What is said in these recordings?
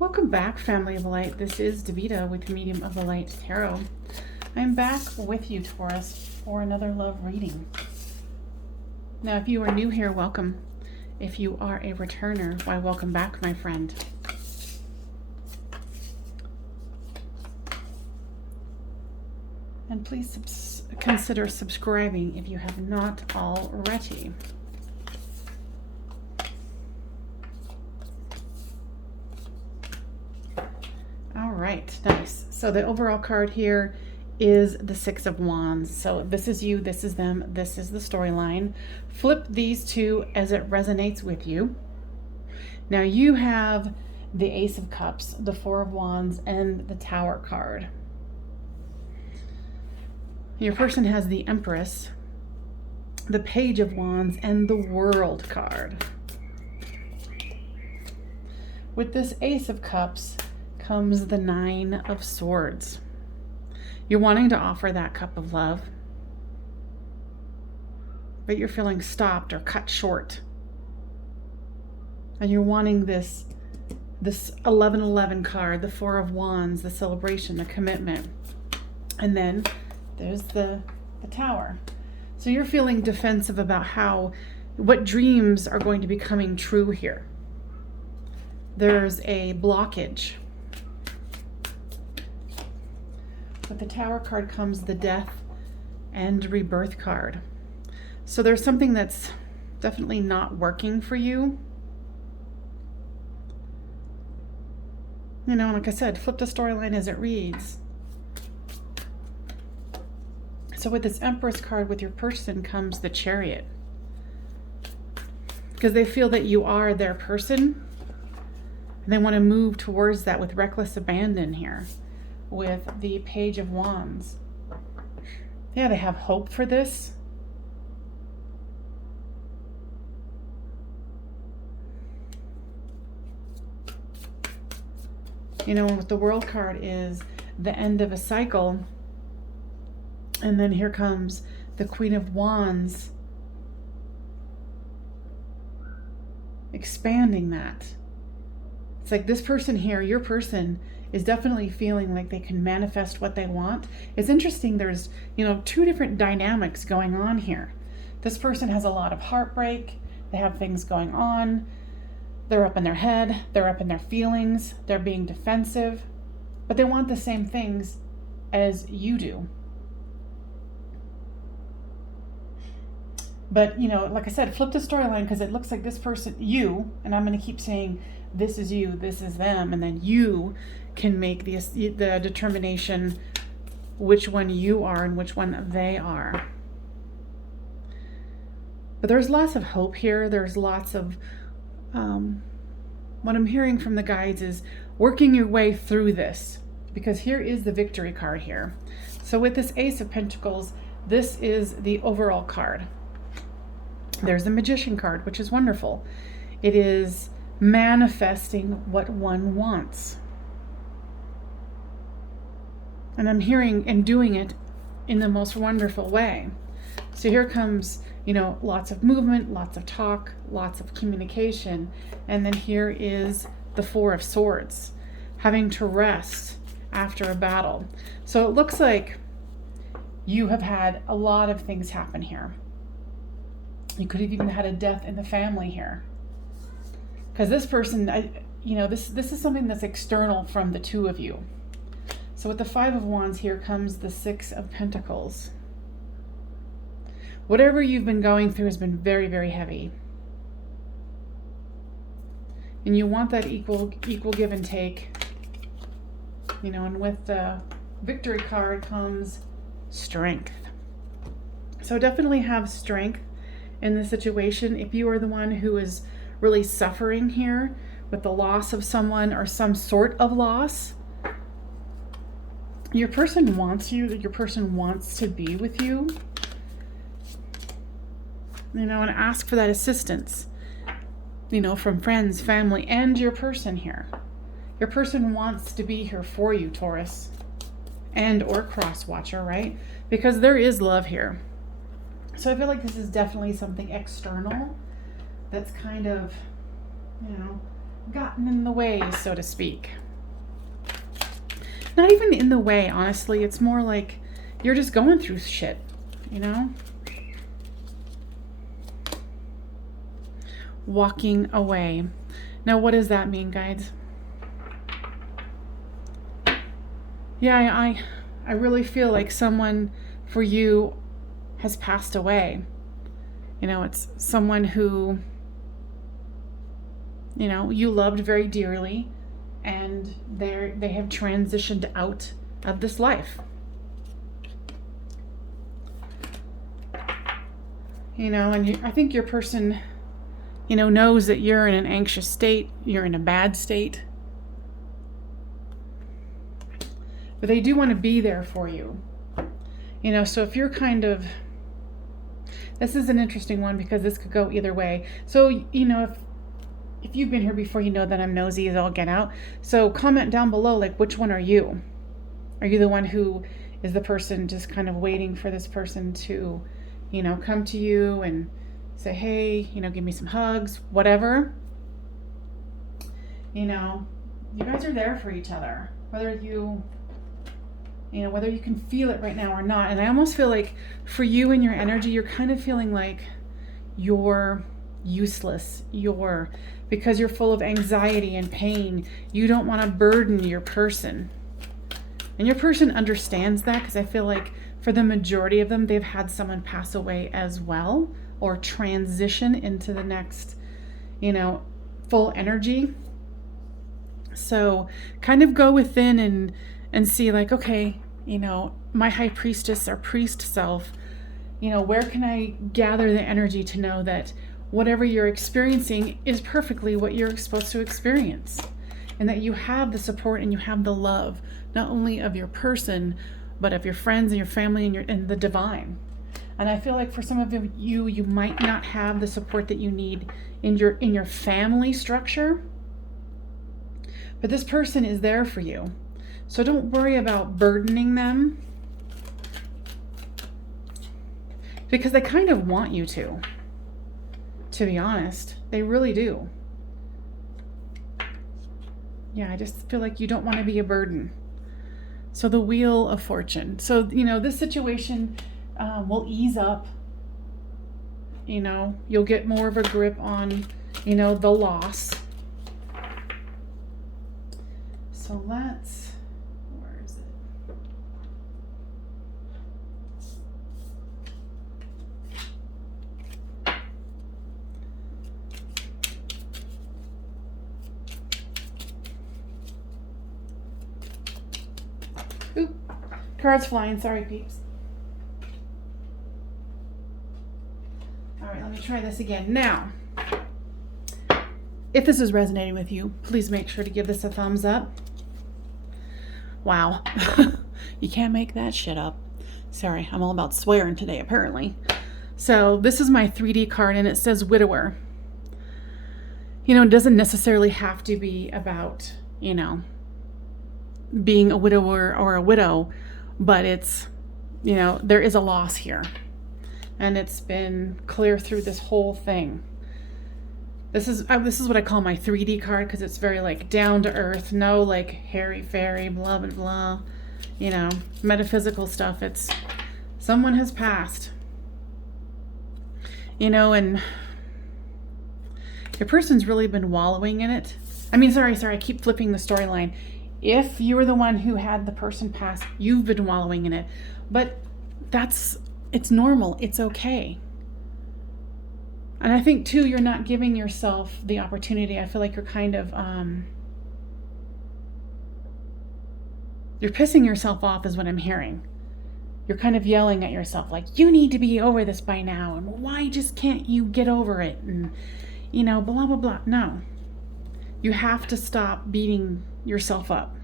Welcome back, family of light. This is Davita with Medium of the Light Tarot. I'm back with you, Taurus, for another love reading. Now, if you are new here, welcome. If you are a returner, why, welcome back, my friend. And please consider subscribing if you have not already. All right, nice. So the overall card here is the Six of Wands. So this is you, this is them, this is the storyline. Flip these two as it resonates with you. Now you have the Ace of Cups, the Four of Wands, and the Tower card. Your person has the Empress, the Page of Wands, and the World card. With this Ace of Cups comes the Nine of Swords. You're wanting to offer that cup of love, but you're feeling stopped or cut short. And you're wanting this 1111 card, the Four of Wands, the celebration, the commitment. And then there's the Tower. So you're feeling defensive about what dreams are going to be coming true here. There's a blockage. With the Tower card comes the Death and Rebirth card. So there's something that's definitely not working for you. You know, like I said, flip the storyline as it reads. So with this Empress card with your person comes the Chariot. Because they feel that you are their person. And they want to move towards that with reckless abandon here. With the Page of Wands. Yeah, they have hope for this. You know, with the World card is the end of a cycle. And then here comes the Queen of Wands. Expanding that. It's like this person here, your person, is definitely feeling like they can manifest what they want. It's interesting, there's, two different dynamics going on here. This person has a lot of heartbreak. They have things going on. They're up in their head. They're up in their feelings. They're being defensive. But they want the same things as you do. But, like I said, flip the storyline because it looks like this person, you, and I'm going to keep saying this is you, this is them, and then you can make the determination which one you are and which one they are. But there's lots of hope here. There's lots of, what I'm hearing from the guides is working your way through this, because here is the Victory card here. So with this Ace of Pentacles, this is the overall card. There's the Magician card, which is wonderful. It is manifesting what one wants. And I'm hearing and doing it in the most wonderful way. So here comes, lots of movement, lots of talk, lots of communication. And then here is the Four of Swords, having to rest after a battle. So it looks like you have had a lot of things happen here. You could have even had a death in the family here. Because this person, this is something that's external from the two of you. So with the Five of Wands, here comes the Six of Pentacles. Whatever you've been going through has been very, very heavy. And you want that equal give and take. And with the Victory card comes strength. So definitely have strength in this situation. If you are the one who is really suffering here with the loss of someone or some sort of loss, your person wants you, your person wants to be with you, and ask for that assistance, from friends, family, and your person here. Your person wants to be here for you, Taurus, and or cross watcher, right? Because there is love here. So I feel like this is definitely something external that's kind of, gotten in the way, so to speak. Not even in the way, honestly. It's more like you're just going through shit, you know? Walking away. Now, what does that mean, guys? Yeah, I really feel like someone for you has passed away. You know, it's someone who, you know, you loved very dearly, and they have transitioned out of this life. You know, and I think your person, you know, knows that you're in an anxious state, you're in a bad state. But they do want to be there for you. You know, so if you're kind of, this is an interesting one because this could go either way. So, you know, if you've been here before, you know that I'm nosy as all get out. So comment down below, like, which one are you? Are you the one who is the person just kind of waiting for this person to, you know, come to you and say, hey, you know, give me some hugs, whatever? You know, you guys are there for each other, whether you know, whether you can feel it right now or not. And I almost feel like for you and your energy, you're kind of feeling like you're useless. Because you're full of anxiety and pain. You don't want to burden your person. And your person understands that, because I feel like for the majority of them, they've had someone pass away as well, or transition into the next, you know, full energy. So kind of go within and see, like, okay, you know, my high priestess or priest self, you know, where can I gather the energy to know that whatever you're experiencing is perfectly what you're supposed to experience, and that you have the support and you have the love, not only of your person, but of your friends and your family and the divine. And I feel like for some of you, you might not have the support that you need in your family structure, but this person is there for you. So don't worry about burdening them, because they kind of want you to be honest. They really do. Yeah, I just feel like you don't want to be a burden. So the Wheel of Fortune. So, you know, this situation will ease up. You know, you'll get more of a grip on, you know, the loss. So let's, where is it? Oop, cards flying, sorry peeps. All right, let me try this again. Now, if this is resonating with you, please make sure to give this a thumbs up. Wow, you can't make that shit up. Sorry, I'm all about swearing today, apparently. So this is my 3D card, and it says widower. You know, it doesn't necessarily have to be about, you know, being a widower or a widow, but it's, you know, there is a loss here, and it's been clear through this whole thing. This is what I call my 3D card, because it's very like down to earth, no like hairy fairy blah blah blah, you know, metaphysical stuff. It's someone has passed, you know, and your person's really been wallowing in it. I mean, sorry, I keep flipping the storyline. If you were the one who had the person pass, you've been wallowing in it. But it's normal. It's okay. And I think, too, you're not giving yourself the opportunity. I feel like you're kind of, you're pissing yourself off is what I'm hearing. You're kind of yelling at yourself, like, you need to be over this by now. And why just can't you get over it? And, you know, blah, blah, blah. No. You have to stop beating yourself up,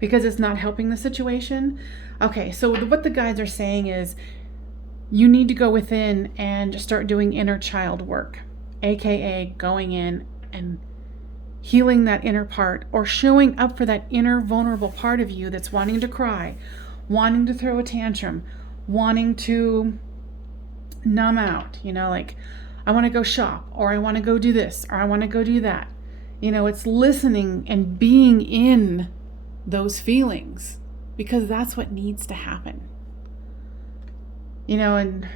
because it's not helping the situation. Okay, so what the guides are saying is you need to go within and start doing inner child work, aka going in and healing that inner part, or showing up for that inner vulnerable part of you that's wanting to cry, wanting to throw a tantrum, wanting to numb out, you know, like, I want to go shop, or I want to go do this, or I want to go do that. It's listening and being in those feelings, because that's what needs to happen. And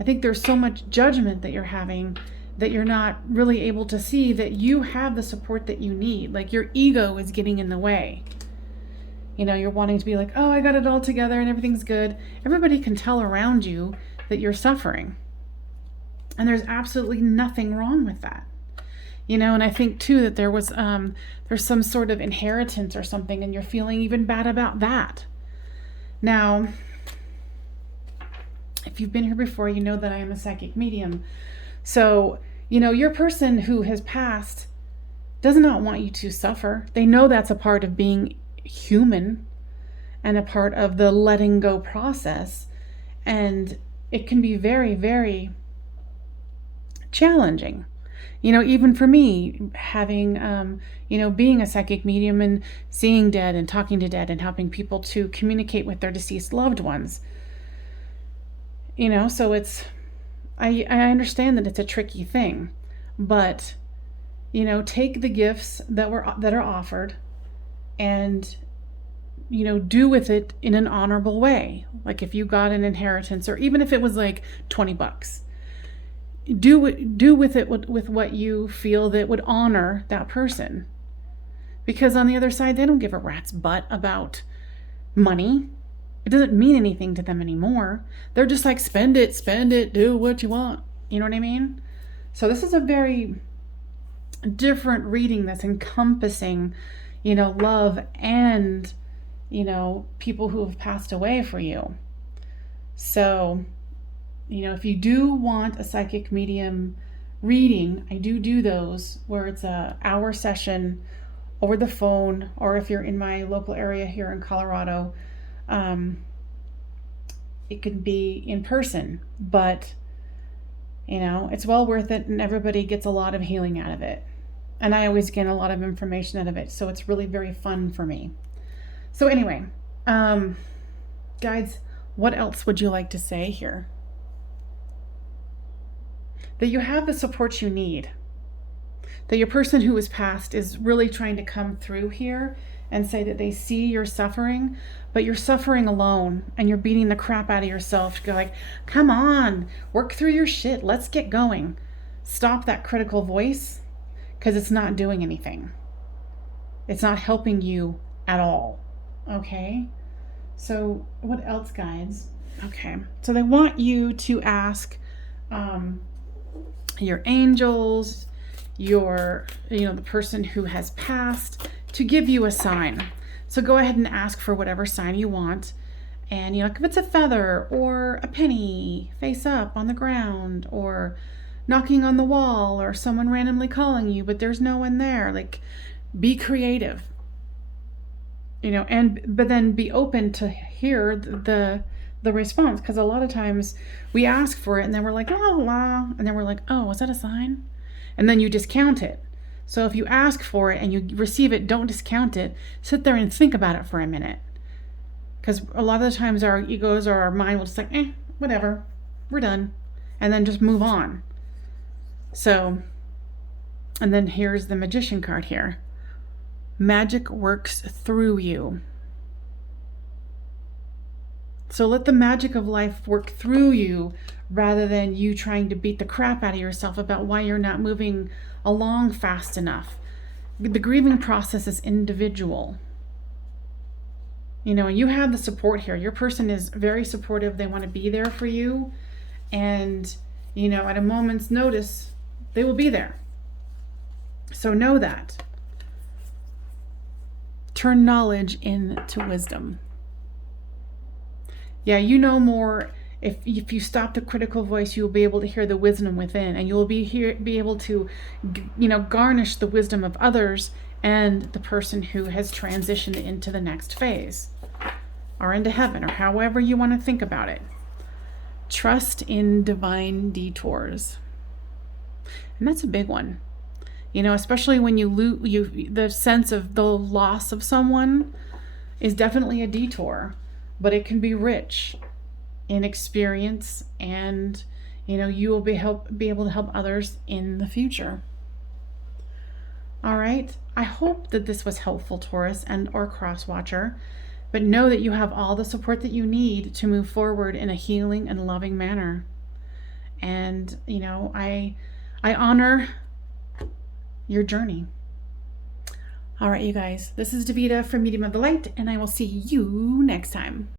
I think there's so much judgment that you're having that you're not really able to see that you have the support that you need. Like, your ego is getting in the way. You're wanting to be like, oh, I got it all together and everything's good. Everybody can tell around you that you're suffering. And there's absolutely nothing wrong with that. And I think too that there's some sort of inheritance or something, and you're feeling even bad about that. Now, if you've been here before, you know that I am a psychic medium. So, your person who has passed does not want you to suffer. They know that's a part of being human and a part of the letting go process. And it can be very, very challenging. Even for me, having, being a psychic medium and seeing dead and talking to dead and helping people to communicate with their deceased loved ones. So I understand that it's a tricky thing, but, take the gifts that are offered and, do with it in an honorable way. Like, if you got an inheritance, or even if it was like $20, do with it with what you feel that would honor that person. Because on the other side, they don't give a rat's butt about money. It doesn't mean anything to them anymore. They're just like, spend it, do what you want. You know what I mean? So this is a very different reading that's encompassing, love and, people who have passed away for you. So, if you do want a psychic medium reading, I do those where it's an hour session over the phone, or if you're in my local area here in Colorado, it could be in person, but it's well worth it, and everybody gets a lot of healing out of it. And I always gain a lot of information out of it. So it's really very fun for me. So anyway, guides, what else would you like to say here? That you have the support you need. That your person who is passed is really trying to come through here and say that they see your suffering, but you're suffering alone and you're beating the crap out of yourself to go like, come on, work through your shit. Let's get going. Stop that critical voice, because it's not doing anything. It's not helping you at all. Okay? So what else, guides? Okay. So they want you to ask your angels, the person who has passed, to give you a sign. So go ahead and ask for whatever sign you want. And, if it's a feather or a penny face up on the ground, or knocking on the wall, or someone randomly calling you, but there's no one there, like, be creative, but then be open to hear the response. Because a lot of times we ask for it and then we're like, la la, and then we're like, oh, was that a sign? And then you discount it. So if you ask for it and you receive it, don't discount it. Sit there and think about it for a minute. Because a lot of the times our egos or our mind will just like, whatever, we're done. And then just move on. So, and then here's the Magician card here. Magic works through you. So let the magic of life work through you, rather than you trying to beat the crap out of yourself about why you're not moving along fast enough. The grieving process is individual. And you have the support here. Your person is very supportive. They want to be there for you. And, at a moment's notice, they will be there. So know that. Turn knowledge into wisdom. Yeah, more. If you stop the critical voice, you will be able to hear the wisdom within, and you will be able to, garnish the wisdom of others and the person who has transitioned into the next phase, or into heaven, or however you want to think about it. Trust in divine detours, and that's a big one. Especially when the sense of the loss of someone is definitely a detour, but it can be rich in experience, and you will be able to help others in the future. All right. I hope that this was helpful, Taurus and or cross watcher, but know that you have all the support that you need to move forward in a healing and loving manner. And, you know, I honor your journey. All right, you guys, this is Davida from Medium of the Light, and I will see you next time.